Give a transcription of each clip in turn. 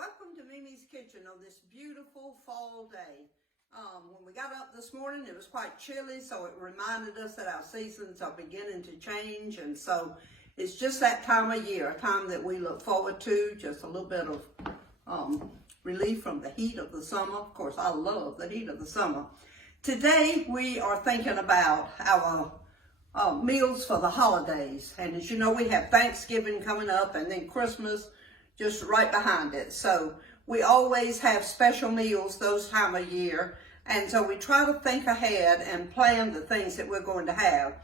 Welcome to MeMe's Kitchen on this beautiful fall day. When we got up this morning, it was quite chilly, so it reminded us that our seasons are beginning to change. And so it's just that time of year, a time that we look forward to, just a little bit of relief from the heat of the summer. Of course, I love the heat of the summer. Today, we are thinking about our meals for the holidays. And as you know, we have Thanksgiving coming up and then Christmas just right behind it. So we always have special meals those time of year. And so we try to think ahead and plan the things that we're going to have.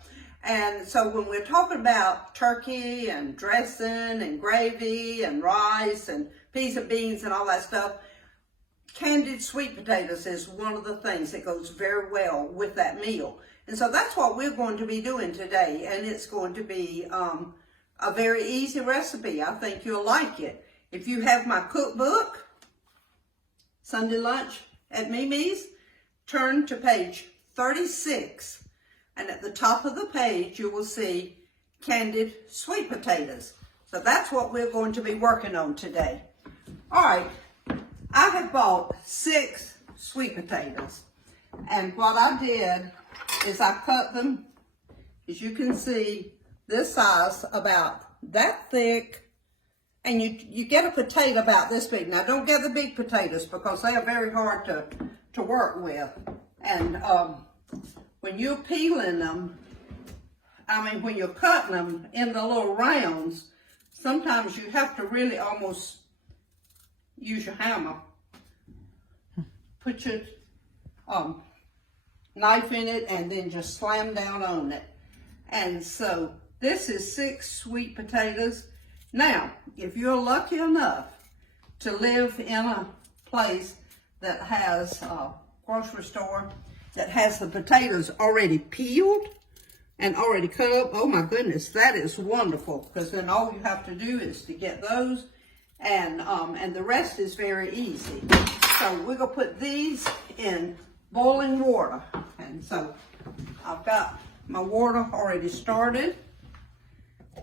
And so when we're talking about turkey and dressing and gravy and rice and peas and beans and all that stuff, candied sweet potatoes is one of the things that goes very well with that meal. And so that's what we're going to be doing today. And it's going to be a very easy recipe. I think you'll like it. If you have my cookbook, Sunday Lunch at MeMe's, turn to page 36. And at the top of the page, you will see candied sweet potatoes. So that's what we're going to be working on today. All right, I have bought 6 sweet potatoes. And what I did is I cut them, as you can see, this size, about that thick. And you get a potato about this big. Now, don't get the big potatoes because they are very hard to work with. And when you're peeling them, when you're cutting them in the little rounds, sometimes you have to really almost use your hammer. Put your knife in it and then just slam down on it. And so this is 6 sweet potatoes. Now, if you're lucky enough to live in a place that has a grocery store that has the potatoes already peeled and already cut up, oh my goodness, that is wonderful, because then all you have to do is to get those, and the rest is very easy. So we're gonna put these in boiling water, and so I've got my water already started.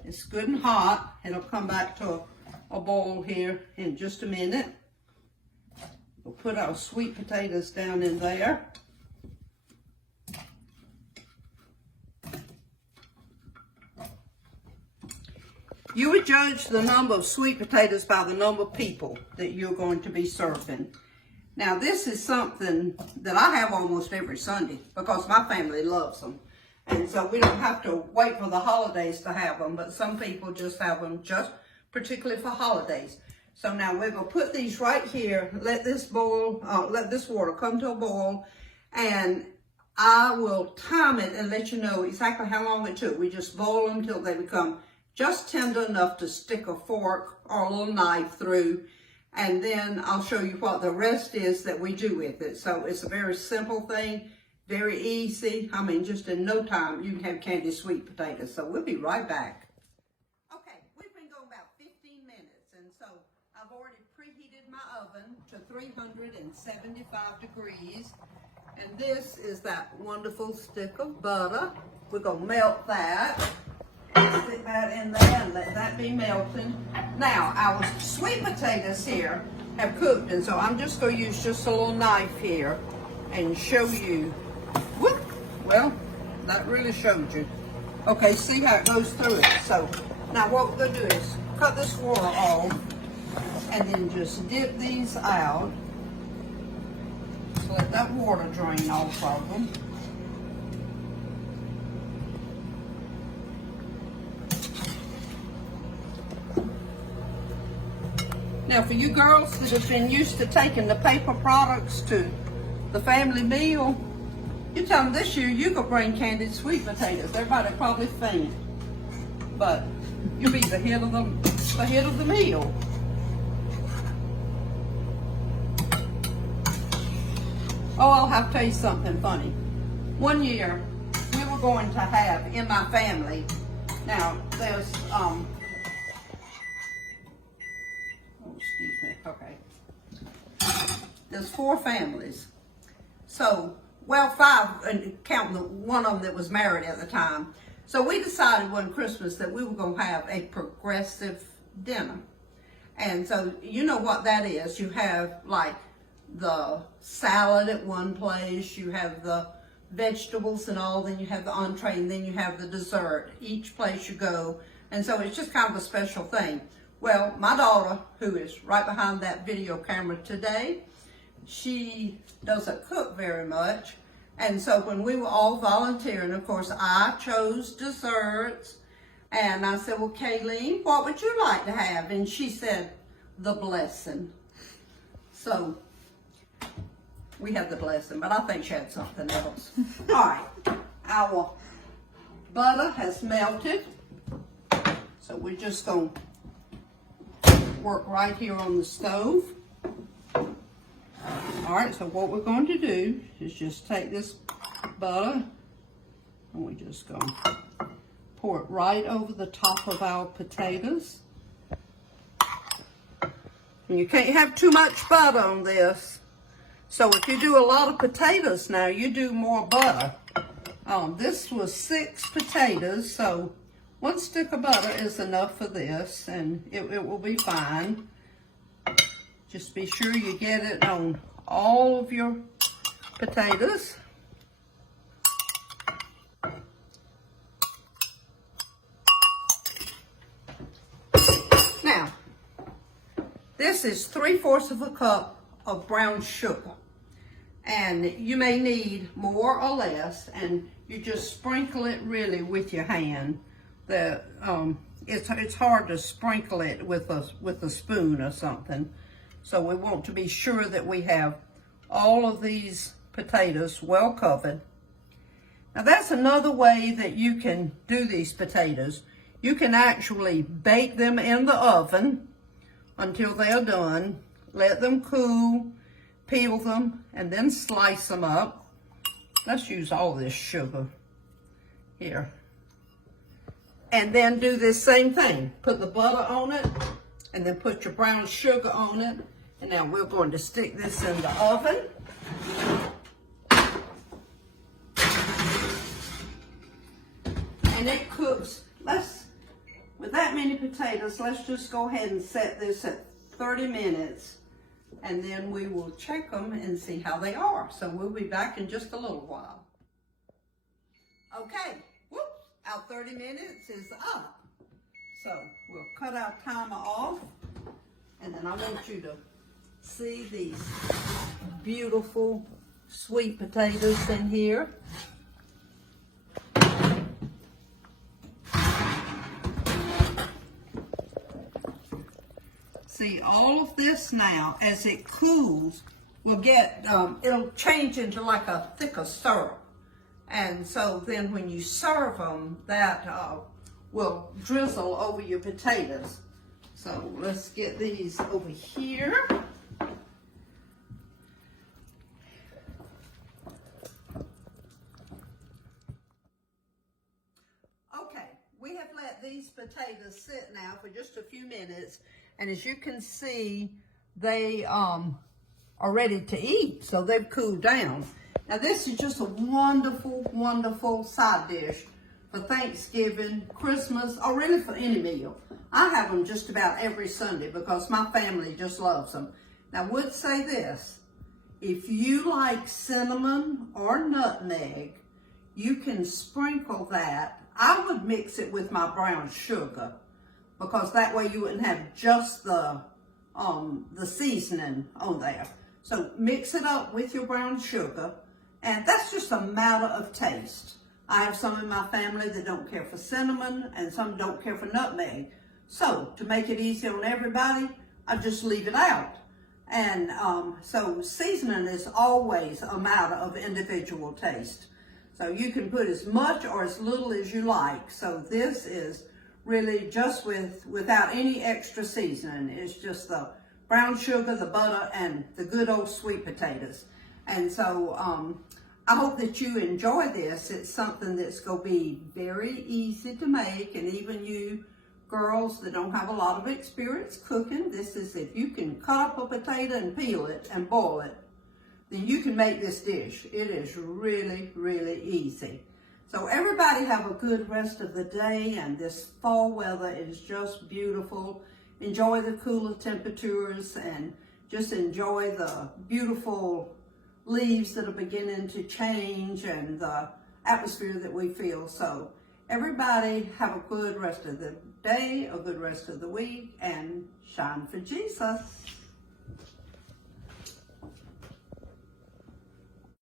It's good and hot. It'll come back to a boil here in just a minute. We'll put our sweet potatoes down in there. You would judge the number of sweet potatoes by the number of people that you're going to be serving. Now, this is something that I have almost every Sunday because my family loves them. And so we don't have to wait for the holidays to have them, but some people just have them just particularly for holidays. So now we're going to put these right here, let this boil, let this water come to a boil, and I will time it and let you know exactly how long it took. We just boil them until they become just tender enough to stick a fork or a little knife through, and then I'll show you what the rest is that we do with it. So it's a very simple thing. Very easy. Just in no time, you can have candied sweet potatoes. So we'll be right back. Okay, we've been going about 15 minutes. And so I've already preheated my oven to 375 degrees. And this is that wonderful stick of butter. We're going to melt that. And stick that in there and let that be melting. Now, our sweet potatoes here have cooked. And so I'm just going to use just a little knife here and show you. Whoop. Well, that really showed you. Okay, see how it goes through it. So now what we're going to do is cut this water off and then just dip these out. So let that water drain off of them. Now for you girls that have been used to taking the paper products to the family meal, you tell them this year you could bring candied sweet potatoes. Everybody probably faint, but you'll be the hit of the meal. Oh, I'll have to tell you something funny. One year we were going to have in my family. Now there's excuse me. Okay. There's 4 families. So, well, 5, and counting the one of them that was married at the time. So we decided one Christmas that we were going to have a progressive dinner. And so you know what that is. You have like the salad at one place, you have the vegetables and all, then you have the entree, and then you have the dessert each place you go. And so it's just kind of a special thing. Well, my daughter, who is right behind that video camera today, she doesn't cook very much. And so when we were all volunteering, of course, I chose desserts. And I said, well, Kayleen, what would you like to have? And she said, the blessing. So we had the blessing, but I think she had something else. All right, our butter has melted. So we're just going to work right here on the stove. All right, so what we're going to do is just take this butter and we're just going to pour it right over the top of our potatoes. And you can't have too much butter on this. So if you do a lot of potatoes now, you do more butter. This was 6 potatoes, so 1 stick of butter is enough for this, and it will be fine. Just be sure you get it on all of your potatoes. Now, this is 3/4 of a cup of brown sugar. And you may need more or less, and you just sprinkle it really with your hand. It's hard to sprinkle it with a spoon or something. So we want to be sure that we have all of these potatoes well covered. Now that's another way that you can do these potatoes. You can actually bake them in the oven until they're done. Let them cool, peel them, and then slice them up. Let's use all this sugar here. And then do this same thing. Put the butter on it, and then put your brown sugar on it. And now we're going to stick this in the oven. And it cooks, with that many potatoes, let's just go ahead and set this at 30 minutes. And then we will check them and see how they are. So we'll be back in just a little while. Okay, whoops, our 30 minutes is up. So we'll cut our timer off. And then I want you to see these beautiful sweet potatoes in here. See, all of this now, as it cools, will get, it'll change into like a thicker syrup. And so then when you serve them, that will drizzle over your potatoes. So let's get these over here. Okay, we have let these potatoes sit now for just a few minutes. And as you can see, they are ready to eat, so they've cooled down. Now this is just a wonderful, wonderful side dish for Thanksgiving, Christmas, or really for any meal. I have them just about every Sunday because my family just loves them. Now I would say this, if you like cinnamon or nutmeg, you can sprinkle that. I would mix it with my brown sugar, because that way you wouldn't have just the seasoning on there. So mix it up with your brown sugar, and that's just a matter of taste. I have some in my family that don't care for cinnamon, and some don't care for nutmeg. So to make it easy on everybody, I just leave it out. And so seasoning is always a matter of individual taste. So you can put as much or as little as you like. So this is really just without any extra seasoning. It's just the brown sugar, the butter, and the good old sweet potatoes. And so I hope that you enjoy this. It's something that's going to be very easy to make, and even you girls that don't have a lot of experience cooking, this is, if you can cut up a potato and peel it and boil it, then you can make this dish. It is really, really easy. So everybody have a good rest of the day, and this fall weather is just beautiful. enjoy the cooler temperatures and just enjoy the beautiful leaves that are beginning to change and the atmosphere that we feel. So everybody have a good rest of the day, a good rest of the week, and shine for Jesus.